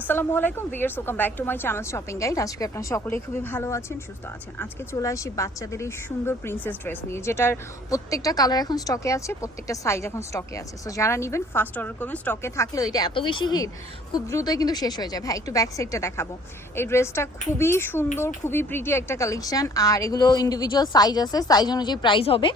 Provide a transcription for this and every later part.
আসসালামু আলাইকুম viewers, welcome back to my channel shopping guide. আজকে আপনারা সকলেই খুবই ভালো আছেন, সুস্থ আছেন। আজকে চলে আসি বাচ্চাদের এই সুন্দর প্রিন্সেস ড্রেস নিয়ে, যেটার প্রত্যেকটা কালার এখন স্টকে আছে, প্রত্যেকটা সাইজ এখন স্টকে আছে। সো যারা নেবেন ফার্স্ট অর্ডার করবেন। স্টকে থাকলেও এটা এত বেশি হিট, খুব দ্রুতই কিন্তু শেষ হয়ে যায়। ভাই একটু ব্যাক সাইডটা দেখাবো। এই ড্রেসটা খুবই সুন্দর, খুবই প্রিটি একটা কালেকশন, আর এগুলো ইন্ডিভিজুয়াল সাইজ আছে, সাইজ অনুযায়ী প্রাইস হবে।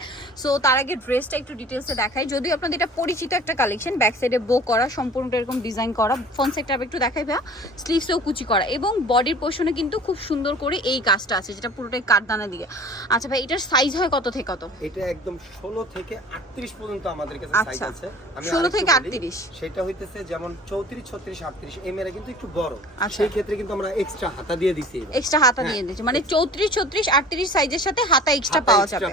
সো তার আগে ড্রেসটা একটু ডিটেলসে দেখাই। যদিও আপনাদের এটা পরিচিত একটা কালেকশন, ব্যাক সাইডে বো করা, সম্পূর্ণটা এরকম ডিজাইন করা। ফ্রন্ট সাইডটা একটু দেখাই ভাইয়া, স্লিভসেও কুচি করা, এবং বডির পোর্শনে কিন্তু খুব সুন্দর করে এই কাজটা আছে, যেটা পুরোটাই কাঠদানা দিয়ে। আচ্ছা ভাই, এটার সাইজ হয় কত থেকে কত? এটা একদম 16 থেকে 38 পর্যন্ত আমাদের কাছে সাইজ আছে। আমি 16 থেকে 38, সেটা হইতেছে যেমন 34 36 38 এই মেরা কিন্তু একটু বড়, সেই ক্ষেত্রে কিন্তু আমরা এক্সট্রা হাতা দিয়ে দিছি। এক্সট্রা হাতা দিয়ে দিয়েছি, মানে 34 36 38 সাইজের সাথে হাতা এক্সট্রা পাওয়া যাবে।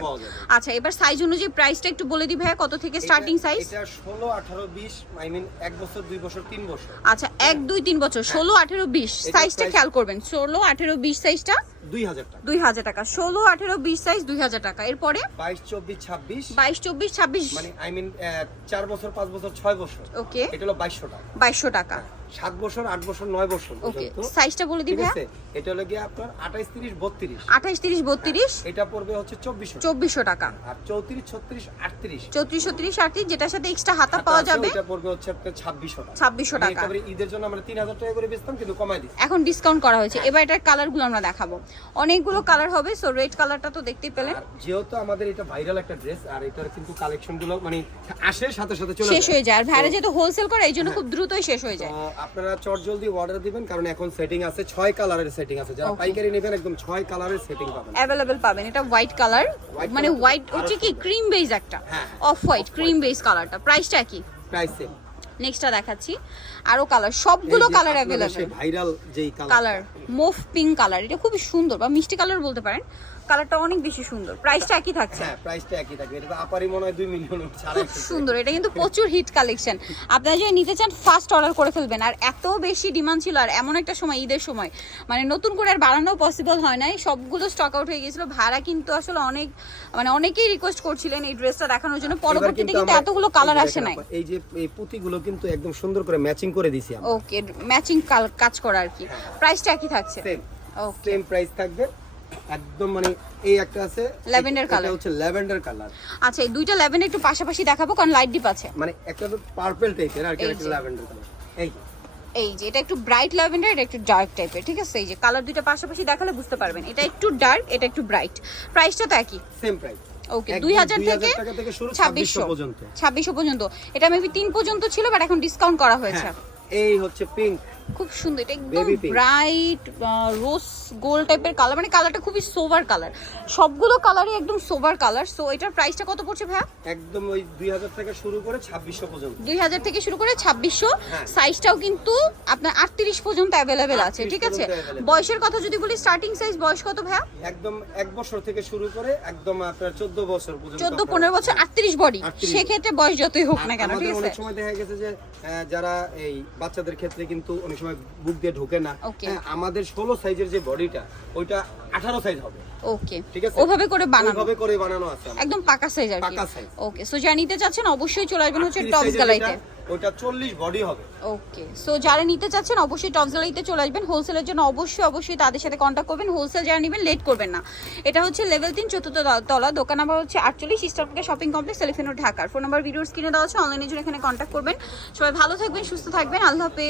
আচ্ছা, এবার সাইজ অনুযায়ী প্রাইসটা একটু বলে দিই ভাইয়া, কত থেকে স্টার্টিং সাইজ? এটা 16 18 20, আই মিন 1 বছর 2 বছর 3 বছর। আচ্ছা, 1 2 3 বছর, 16 18 20 সাইজটা খেয়াল করবেন। 16 18 20 সাইজটা 2000 টাকা। 2000 টাকা। 16 18 20 সাইজ 2000 টাকা। এরপরে 22 24 26, 22 24 26, মানে আই মিন 4 বছর 5 বছর 6 বছর। ওকে, এটা হলো 2200 টাকা। 2200 টাকা। 7 বছর 8 বছর 9 বছর ওকে, পর্যন্ত। সাইজটা বলে দিই ভাইয়া। এটা হলো কি আপনার 28 30 32, 28 30 32, এটা পড়বে হচ্ছে 2400 টাকা। আর 34 36 38, 34 36 38, যেটার সাথে এক্সট্রা হাতা পাওয়া যাবে, এটা পড়বে হচ্ছে আপনার 2600 টাকা। 2600 টাকা। একেবারে ঈদের জন্য আমরা 3000 টাকা করে বেচতাম, কিন্তু কমাই দিচ্ছি, এখন ডিসকাউন্ট করা হয়েছে। এবার এটার কালারগুলো আমরা দেখাবো, অনেকগুলো কালার হবে। সো রেড কালারটা তো দেখতেই পেলেন। যেহেতু আমাদের এটা ভাইরাল একটা ড্রেস, আর এটার কিন্তু কালেকশন গুলো মানে আসে সাথে সাথে চলে শেষ হয়ে যায়। আর ভাইরা যেহেতু হোলসেল করে, এই জন্য খুব দ্রুতই শেষ হয়ে যায়। আপনারা চটজলদি অর্ডার দিবেন, কারণ এখন সেটিং আছে 6 কালারের সেটিং আছে। যারা পাইকারি নেবেন একদম 6 কালারের সেটিং পাবেন, অ্যাভেলেবল পাবেন। এটা হোয়াইট কালার, মানে হোয়াইট হচ্ছে কি ক্রিম বেজ, একটা অফ হোয়াইট ক্রিম বেজ কালারটা। প্রাইসটা কি? Price same. নেক্সটটা দেখাচ্ছি, আরো কালার, সবগুলো কালার অ্যাভেলেবল। সেই ভাইরাল যেই কালার মুভ পিঙ্ক কালার, এটা খুবই সুন্দর, বা মিষ্টি কালার বলতে পারেন। কালারটা অনেক বেশি সুন্দর। প্রাইসটা একই থাকছে? হ্যাঁ, প্রাইসটা একই থাকবে। এটা তো আপারি মনে হয় 2 মিলিয়ন ছাড়া। খুব সুন্দর, এটা কিন্তু প্রচুর হিট কালেকশন। আপনারা যদি নিতে চান ফার্স্ট অর্ডার করে ফেলবেন। আর এত বেশি ডিমান্ড ছিল, আর এমন একটা সময়, ঈদের সময়, মানে নতুন করে আর বাড়ানো পসিবল হয় নাই, সবগুলো স্টক আউট হয়ে গিয়েছিল। ভাড়া কিন্তু আসলে অনেক, মানে অনেকেই রিকোয়েস্ট করছিলেন এই ড্রেসটা দেখানোর জন্য। পরবর্তীতে কিন্তু এতগুলো কালার আসে নাই। এই যে এই পুঁতিগুলো কিন্তু একদম সুন্দর করে ম্যাচিং করে দিছি আমরা। ওকে, ম্যাচিং কাজ করা আর কি। প্রাইসটা একই থাকছে? সেম। ওকে, সেম প্রাইস থাকবে একদম। মানে এই একটা আছে ল্যাভেন্ডার কালার, এটা হচ্ছে ল্যাভেন্ডার কালার। আচ্ছা, এই দুইটা ল্যাভেন্ডার একটু পাশাপাশি দেখাবো, কারণ লাইট ডিপ আছে। মানে একটা তো পার্পল টাইপের, আর একটা ল্যাভেন্ডার কালার। এই যে এটা একটু ব্রাইট ল্যাভেন্ডার, এটা একটু ডার্ক টাইপের, ঠিক আছে? এই যে কালার দুইটা পাশাপাশি দেখালে বুঝতে পারবেন, এটা একটু ডার্ক, এটা একটু ব্রাইট। প্রাইসটা তো একই? Same price. ওকে, 2000 থেকে শুরু 2600 পর্যন্ত। 2600 পর্যন্ত। এটা মেবি 3 পর্যন্ত ছিল, বাট এখন ডিসকাউন্ট করা হয়েছে। এই হচ্ছে পিঙ্ক, খুব সুন্দর। এটা একদম ব্রাইট রোজ গোল্ড টাইপের কালার, মানে কালারটা খুবই সোভার কালার। সবগুলো কালারই একদম সোভার কালার। সো এটার প্রাইসটা কত পড়ছে ভাইয়া? একদম ওই 2000 থেকে শুরু করে 2600 পর্যন্ত। 2000 থেকে শুরু করে 2600। সাইজটাও কিন্তু আপনার 38 পর্যন্ত অ্যাভেলেবেল আছে, ঠিক আছে? বয়সের কথা যদি বলি, স্টার্টিং সাইজ বয়স কত ভাইয়া? একদম 1 বছর থেকে শুরু করে একদম আপনার 14 বছর পর্যন্ত। 14 15 বছর, 38 বডি। সেক্ষেত্রে বয়স যতই হোক না কেন, ঠিক আছে? অনেক সময় দেখা গেছে যে যারা এই বাচ্চাদের ক্ষেত্রে কিন্তু অনেক সময় বুক দিয়ে ঢোকে না, আমাদের 16 সাইজের যে বডিটা, ওইটা 18 সাইজ হবে। ওকে, ঠিক আছে, ওভাবে করে বানানো আছে, একদম পাকা সাইজ আর কি। পাকা সাইজ। ওকে, সো যারা নিতে চাচ্ছেন অবশ্যই চলে আসবেন হচ্ছে টপস গ্যালারিতে। ওটা 40 বডি হবে। ওকে, সো যারা নিতে চাচ্ছেন অবশ্যই টপস গ্যালারিতে চলে আসবেন। হোলসেলের জন্য অবশ্যই তাদের সাথে কন্ট্যাক্ট করবেন। হোলসেল যারা নেবেন লেট করবেন না। এটা হচ্ছে লেভেল 3 চতুর্থ তলা, দোকান নাম্বার হচ্ছে 48, eastern market shopping complex, elephant road, Dhaka. Phone number ভিডিওর স্ক্রিনে দেওয়া আছে, অনলাইনের জন্য এখানে কন্ট্যাক্ট করবেন। সবাই ভালো থাকবেন, সুস্থ থাকবেন, আল্লাহ হাফেজ।